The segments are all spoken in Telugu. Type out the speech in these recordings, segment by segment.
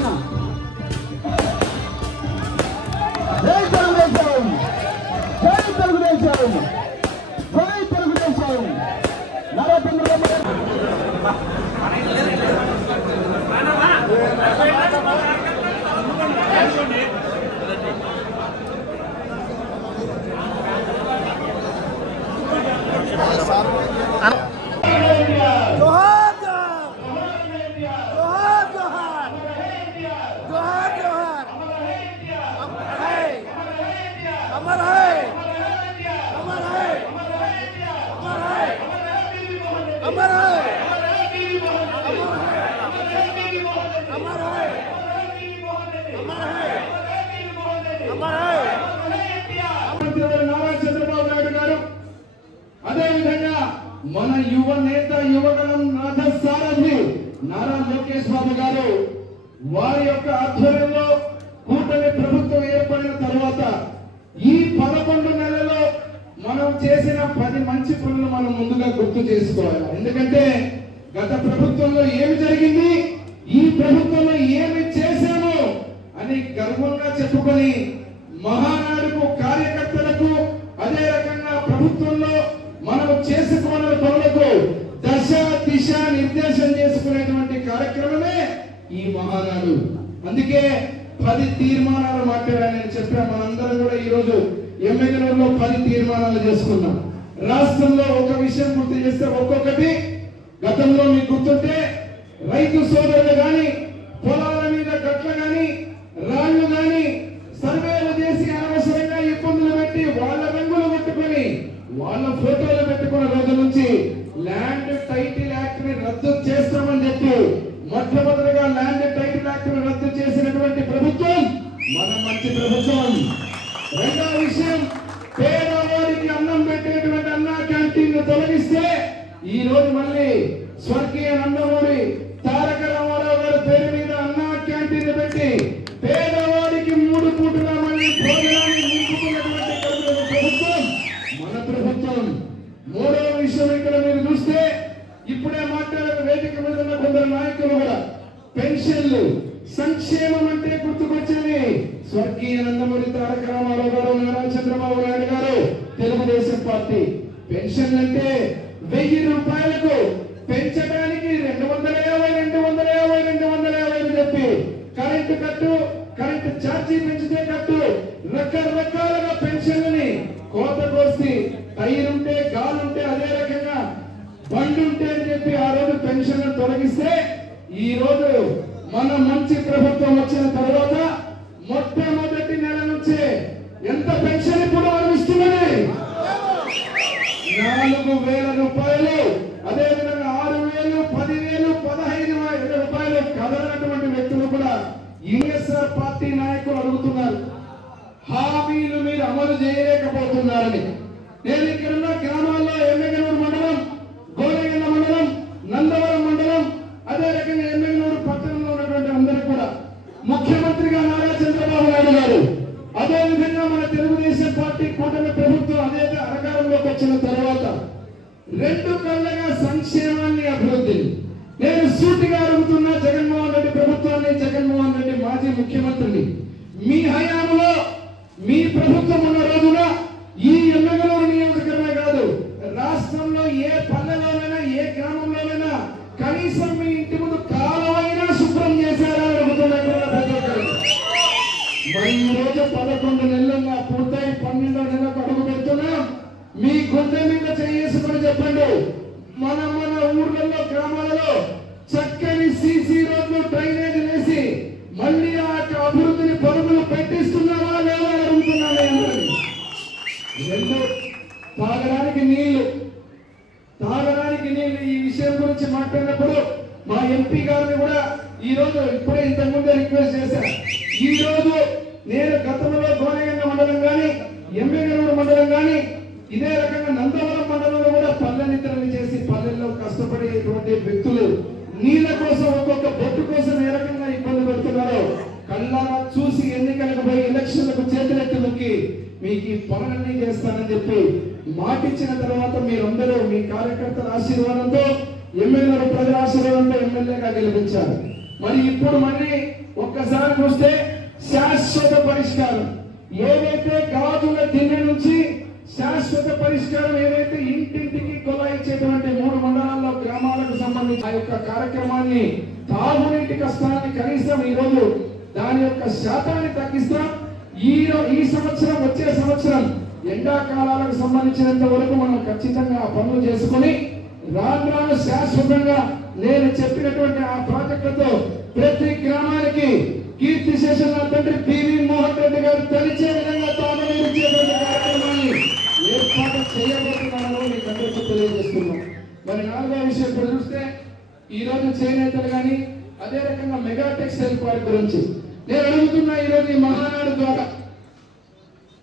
జై తెలుగుదేశం, జై తెలుగుదేశం, జై తెలుగుదేశం. నారా చంద్రబాబు నారా చంద్రబాబు నాయుడు గారు, అదేవిధంగా మన యువ నేత యువగణం నాథ సారథి నారా లోకేష్ బాబు గారు వారి యొక్క ఆధ్వర్యంలో కూటమి ప్రభుత్వం ఏర్పడిన తర్వాత ఈ 11 నెలల్లో మనం చేసిన 10 మంచి పనులు మనం ముందుగా గుర్తు చేసుకోవాలి. ఎందుకంటే గత ప్రభుత్వంలో ఏమి జరిగింది, ఈ ప్రభుత్వంలో ఏమి చేశాము అని గర్వంగా చెప్పుకొని మహానాడుకు కార్యకర్తలకు అదే రకంగా ప్రభుత్వంలో మనం చేసుకున్న పనులకు దశ దిశ నిర్దేశం చేసుకునేటువంటి కార్యక్రమమే ఈ మహానాడు. అందుకే 10 తీర్మానాలు మాట్లాడాలని చెప్పా. మనందరం కూడా ఈ రోజు ఎమ్మెల్యేలో 10 తీర్మానాలు చేసుకున్నాం. రాష్ట్రంలో ఒక విషయం గుర్తు చేస్తే ఒక్కొక్కటి గతంలో మీకు గుర్తుంటే రైతు సోదరులు గాని పొలాల మీద గట్ల గాని రాళ్లు గాని సర్వేలు చేసి అనవసరంగా ఇబ్బందులు పెట్టి వాళ్ళ రంగులు పెట్టుకొని వాళ్ళ ఫోటోలు పెట్టుకున్న రోజు నుంచి ల్యాండ్ టైటిల్ యాక్ట్ ని రద్దు చేస్తామని చెప్పి మొట్టమొదటిగా ల్యాండ్ టైటిల్ యాక్ట్ ని రద్దు చేసినటువంటి ప్రభుత్వం మన మంచి ప్రభుత్వం. రెండవ విషయం, పేదవారికి అన్నం పెట్టేటువంటి అన్నా క్యాంటీన్ తొలగిస్తే ఈ రోజు మళ్ళీ స్వర్గీయ నందమూరి తారక రామారావు గారి పేరు మీద అన్నా క్యాంటీన్ పెట్టి పేదవారికి 3 పూటల మళ్ళీ భోజనాన్ని నింపుకున్నటువంటి ప్రభుత్వం మన ప్రభుత్వం. మూడవ విషయం, ఇక్కడ మీరు చూస్తే ఇప్పుడే మాట్లాడిన వేదిక మీద ఉన్న కొందరు నాయకులు కూడా పెన్షన్లు సంక్షేమం అంటే గుర్తుకొచ్చేది స్వర్గీయ నందమూరి తారక రామారావు గారు, నారా చంద్రబాబు నాయుడు గారు, తెలుగుదేశం పార్టీ. పెన్షన్ అంటే 1000 రూపాయలకు పెంచడానికి 250 చెప్పి కరెంటు కట్టు, కరెంటు ఛార్జీ పెంచితే కట్టు, రకరకాలుగా పెన్షన్లని కోత కోసి టైరుంటే గాలుంటే అదే రకంగా బండుంటే అని చెప్పి ఆ రోజు పెన్షన్ తొలగిస్తే ఈ రోజు మన మంచి ప్రభుత్వం వచ్చిన తర్వాత మొట్టమొదటి నెల నుంచే ఎంత పెన్షన్ ఇప్పుడు అనుభవిస్తున్నది 4000 రూపాయలు. అదేవిధంగా 6000, 10,000, 15,000 రూపాయలు కదలనటువంటి వ్యక్తులు కూడా యుఎస్ఆర్ పార్టీ నాయకులు అడుగుతున్నారు, హామీలు మీరు అమలు చేయలేకపోతున్నారని. నేను ఇక్కడున్న గ్రామాల్లో ఎమ్మెగనూరు మండలం, గోనెగండ్ల మండలం, నందవరం మండలం, అదే రకంగా ఎమ్మెగనూరు పట్టణంలో ఉన్నటువంటి అందరూ కూడా ముఖ్యమంత్రిగా నారా చంద్రబాబు నాయుడు గారు, అదేవిధంగా మన తెలుగుదేశం పార్టీ కూటమి ప్రభుత్వం అదే అధికారంలోకి వచ్చిన తర్వాత 2 కళ్ళగా సంక్షేమాన్ని, అభివృద్ధిని నేను సూటిగా అడుగుతున్నా జగన్మోహన్ రెడ్డి ప్రభుత్వాన్ని, జగన్మోహన్ రెడ్డి మాజీ ముఖ్యమంత్రిని, మీ హయాంలో మీ ప్రభుత్వం ఉన్న రోజున ఈ ఎమ్మెగనూరు నియోజకవర్గమే కాదు రాష్ట్రంలో ఏ పల్లెలోనైనా ఏ గ్రామంలోనైనా కనీసం మీ ఇంటి ముందు కాలువైనా శుభ్రం చేశారా అడుగుతున్నారు. మరి ఈ రోజు 11 నెలలుగా పూర్తయి 12వ నెలకు అడుగు పెడుతున్నాం. మీ గుండె మీద చేసుకుని చెప్పండి, మన ఊర్లలో గ్రామాలలో చక్కని సీసీ రోడ్లు, డ్రైనేజ్ వేసి మళ్ళీ ఆ అభివృద్ధిని పరుగులు పెట్టిస్తున్నావా లేదా అడుగుతున్నాను. రెండు, తాగడానికి నీళ్లు ఈ విషయం గురించి మాట్లాడినప్పుడు మా ఎంపీ గారిని కూడా ఈ రోజు ఇప్పుడే ఇంతకుముందే రిక్వెస్ట్ చేశాను. ఈ రోజు నేను గతంలో గోనెగండ్ల మండలం కానీ ఎమ్మెగనూరు మండలం కానీ ఇదే రకంగా నందవరం మండలంలో కూడా పల్లెనితరని చేసి పల్లెల్లో కష్టపడేటువంటి వ్యక్తులు నీళ్ల కోసం ఒక్కొక్క బొట్టు కోసం ఏ రకంగా ఇబ్బంది పెడుతున్నారో కళ్ళారా చూసి ఎన్నికలకు పోయి ఎలక్షన్లకు చేతులెత్తి నొక్కి మీకు ఈ పనులన్నీ చేస్తానని చెప్పి మాటిచ్చిన తర్వాత మీరందరూ మీ కార్యకర్తల ఆశీర్వాదంతో ఎమ్మెల్యేలు ప్రజల ఆశీర్వాదంతో ఎమ్మెల్యేగా గెలిపించారు. మరి ఇప్పుడు మళ్ళీ ఒక్కసారి చూస్తే శాశ్వత పరిష్కారం ఏదైతే గాజుల దిన్నె నుంచి శాశ్వత పరిష్కారం ఏదైతే ఇంటింటికి కొలాయించేటువంటి 3 మండలాల్లో గ్రామాలకు సంబంధించి ఆ యొక్క కార్యక్రమాన్ని తాగునీటి కష్టాన్ని కనీసం ఈరోజు దాని యొక్క శాతాన్ని తగ్గిస్తాం. ఈ సంవత్సరం వచ్చే సంవత్సరం ఎండాకాలాలకు సంబంధించినంత వరకు మనం ఖచ్చితంగా ఆ పనులు చేసుకుని రాను శాశ్వతంగా నేను చెప్పినటువంటి ఆ ప్రాజెక్టులతో ప్రతి గ్రామానికి కీర్తి శేషన్ తండ్రి పివి మోహన్ రెడ్డి గారు తెలిసే విధంగా తాగునీరు ఇచ్చేటువంటి కార్యక్రమాన్ని ఏర్పాటు చేయబోతున్నారని మీకు అందరికీ తెలియజేస్తున్నాం. మరి 4వ విషయం ఇప్పుడు చూస్తే ఈ రోజు చేనేతలు కానీ అదే రకంగా మెగా టెక్స్టైల్ పార్క్ గురించి నేను అడుగుతున్నా. ఈ రోజు ఈ మహానాడు ద్వారా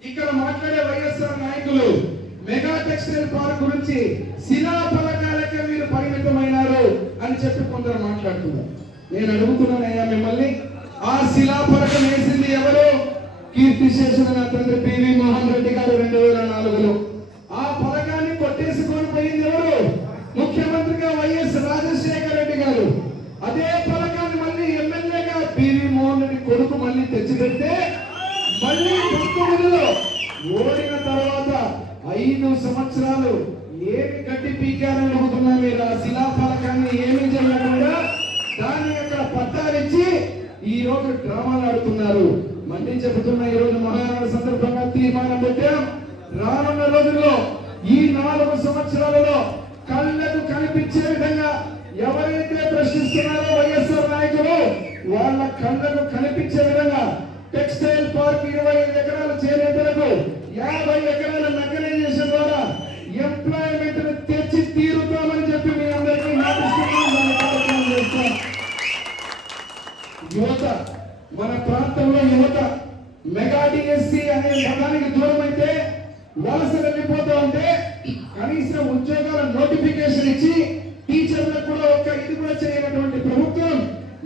ఇక్కడ మాట్లాడే వైఎస్ఆర్ నాయకులు మెగా టెక్స్టైల్ పార్క్ గురించి శిలా ఫలకాలకే మీరు పరిమితమైనారు అని చెప్పి కొందరు మాట్లాడుతున్నారు. నేను అడుగుతున్నానయ్యా మిమ్మల్ని, ఆ శిలా ఫలకం వేసింది ఎవరు? కీర్తి శేషన్ తండ్రి పివి మోహన్ రెడ్డి గారు 2004లో. ఆ ఫలకాన్ని కొట్టేసుకొని పోయింది ఎవరు? ముఖ్యమంత్రిగా వైఎస్ రాజశేఖర రెడ్డి గారు. అదే ఫలకాన్ని మళ్ళీ ఎమ్మెల్యేగా పివి మోహన్ రెడ్డి కొడుకు మళ్ళీ తెచ్చిపెడితే మళ్ళీ 19లో ఓడిన తర్వాత 5 సంవత్సరాలు ఏమి గడ్డి పీకారని అడుగుతున్నా మీరు? ఆ శిలా ఫలకాన్ని ఏమి చేయకుండా దాన్ని అక్కడ పట్టాలిచ్చి ఈ రోజు డ్రామాలు ఆడుతున్నారు. మళ్ళీ చెబుతున్నా, ఈ రోజు మహానాడు సందర్భంగా తీర్మానం పెట్టాం. రానున్న రోజుల్లో ఈ 4 సంవత్సరాలలో కళ్ళకు కనిపించే విధంగా ఎవరైతే ప్రశ్నిస్తున్నారో వైఎస్ఆర్ నాయకులు వాళ్ళ కళ్ళకు కనిపించే విధంగా టెక్స్టైల్ పార్క్ 25 ఎకరాల చేనేతలకు 50 ఎకరాల మెకనైజేషన్ ద్వారా ఎంప్లాయ్మెంట్ తెచ్చి తీరుతామని చెప్పి మీ అందరికీ యువత, మన ప్రాంతంలో యువత మెగా డిఎస్సి అనే పదానికి దూరం అయితే వలస వెళ్ళిపోతూ ఉంటే కనీసం ఉద్యోగాల నోటిఫికేషన్ ఇచ్చి టీచర్లకు కూడా ఇది కూడా చేయనటువంటి ప్రభుత్వం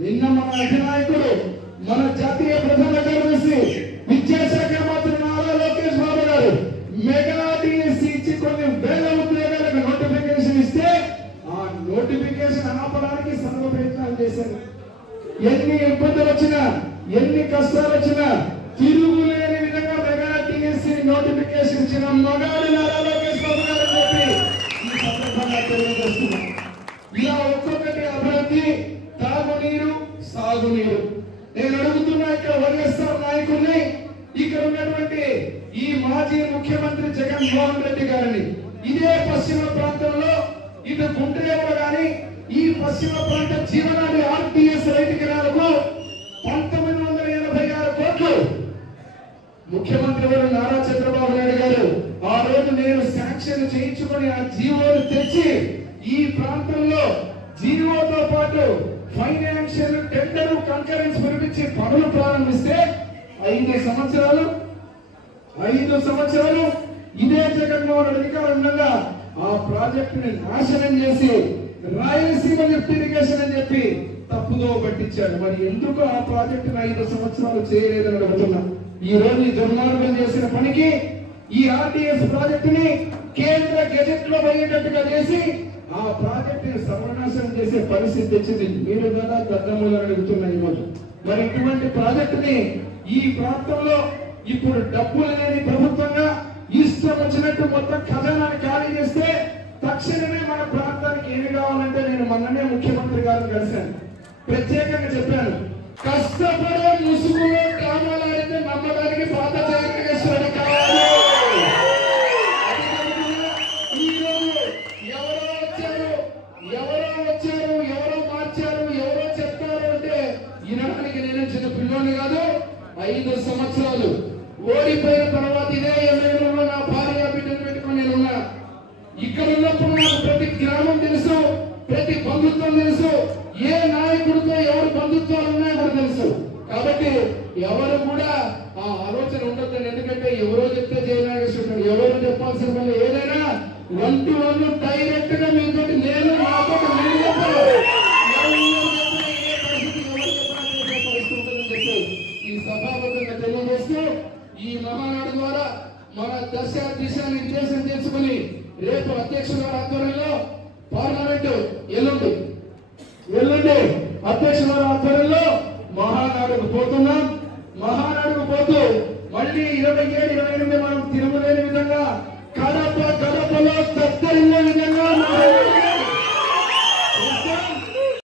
నిన్న మన అధినాయకుడు మన జాతీయ ప్రధాన కార్యదర్శి విద్యాశాఖ మంత్రి నారా లోకేష్ బాబు గారు మెగా డిఎస్సి ఇచ్చి కొన్ని వేల ఉద్యోగాలకు నోటిఫికేషన్ ఇస్తే ఆ నోటిఫికేషన్ ఆపడానికి సర్వ ప్రయత్నాలు చేశారు. ఎన్ని ఇబ్బందులు వచ్చినా ఎన్ని కష్టాలు వచ్చినా తిరుగులేని విధంగా మెగా డిఎస్సి నోటిఫికేషన్ ఇచ్చిన మగాడు నారా లోకేష్ బాబు గారు చెప్పి ఈ సందర్భంగా తెలియజేస్తున్నాం. ఇలా ఒక్కొక్కటి అభివృద్ధి, తాగునీరు, సాగునీరు. నేను అడుగుతున్నా ఇక్కడ వైఎస్ఆర్ నాయకుల్ని, ఇక్కడ ఉన్నటువంటి ఈ మాజీ ముఖ్యమంత్రి జగన్మోహన్ రెడ్డి గారిని, ఇదే పశ్చిమ ప్రాంతంలో ఇటు గుంటూరులో గాని ఈ పశ్చిమ ప్రాంత జీవనాడి ఆర్టీఎస్ రైతు కెనాలకు 1986 కోట్లు ముఖ్యమంత్రి గారు నారా చంద్రబాబు నాయుడు గారు ఆ రోజు నేను శాంక్షన్ చేయించుకొని ఆ జీవోను తెచ్చి ఈ ప్రాంతంలో జీవోతో పాటు ఫైనాన్షియల్ టెండర్ కంకరెన్స్ పిలిపించి పనులు ప్రారంభిస్తే 5 సంవత్సరాలు ఇదే జగన్మోహన్ రెడ్డి అధికారం ఉండగా ఆ ప్రాజెక్టుని నాశనం చేసి రాయలసీమ లిఫ్ట్ ఇరిగేషన్ అని చెప్పి తప్పుదో పట్టించాడు. మరి ఎందుకు ఆ ప్రాజెక్టును 5 సంవత్సరాలు చేయలేదని అడుగుతున్నా. ఈ రోజు ఈ దుర్మార్గం చేసిన పనికి ఈ ఆర్టీఎస్ ప్రాజెక్టుని కేంద్ర గెజెట్ లో పోయేటట్టుగా చేసి ఆ ప్రాజెక్టుని సర్వనాశనం చేసే పరిస్థితి తెచ్చింది. మీరు కదా దద్దములు అడుగుతున్నాయి ఈరోజు. మరి ఇటువంటి ప్రాజెక్టుని ఈ ప్రాంతంలో ఇప్పుడు డబ్బులు లేని ప్రభుత్వంగా ఇష్టం వచ్చినట్టు మొత్తం ఖజానాన్ని ఖాళీ చేస్తే తక్షణమే మన ప్రాంతానికి ఏమి కావాలంటే నేను మొన్ననే ముఖ్యమంత్రి గారిని కలిశాను, ప్రత్యేకంగా చెప్పాను, కష్టపడే ముసుగులో డ్రామాలు ఆడితే నమ్మడానికి పాత జగన్మోహన్ కావాలి. ఈరోజు ఎవరో వచ్చారు, ఎవరో మార్చారు, ఎవరో చెప్తారు అంటే ఈనాటికి నేను చిన్న పిల్లోని కాదు. 5 సంవత్సరాలు ఓడిపోయిన తర్వాత ఇదే ఎమ్మెల్యేలో నా భార్య బిడ్డను పెట్టుకుని నేనున్నా. ఇక్కడ ఉన్నప్పుడు నాకు ప్రతి గ్రామం తెలుసు, ప్రతి బంధుత్వం తెలుసు, ఏ నాయకుడితో ఎవరు బంధుత్వాలు ఉన్నాయో కూడా తెలుసు. కాబట్టి ఎవరు కూడా ఆ ఆలోచన ఉండొద్దని. ఎందుకంటే ఎవరో చెప్తే జయనాగేశ్వరుడు, ఎవరు చెప్పాల్సిన వాళ్ళు ఏదైనా 1-to-1 డైరెక్ట్ గా మీతో నేను నాతో ఈ సభాపతిగా తెలియజేస్తూ ఈ మహానాడు ద్వారా మన దిశ నిర్దేశం చేసుకుని రేపు అధ్యక్షుల ఆధ్వర్యంలో పార్లమెంటు ఎల్లుండి అధ్యక్షుల వారి ఆధ్వర్యంలో మహానాడుకు పోతున్నాం. మహానాడుకు పోతూ మళ్ళీ 27, 28 మనం తిరుగులేని విధంగా కడపలో తత్తరిల్లే విధంగా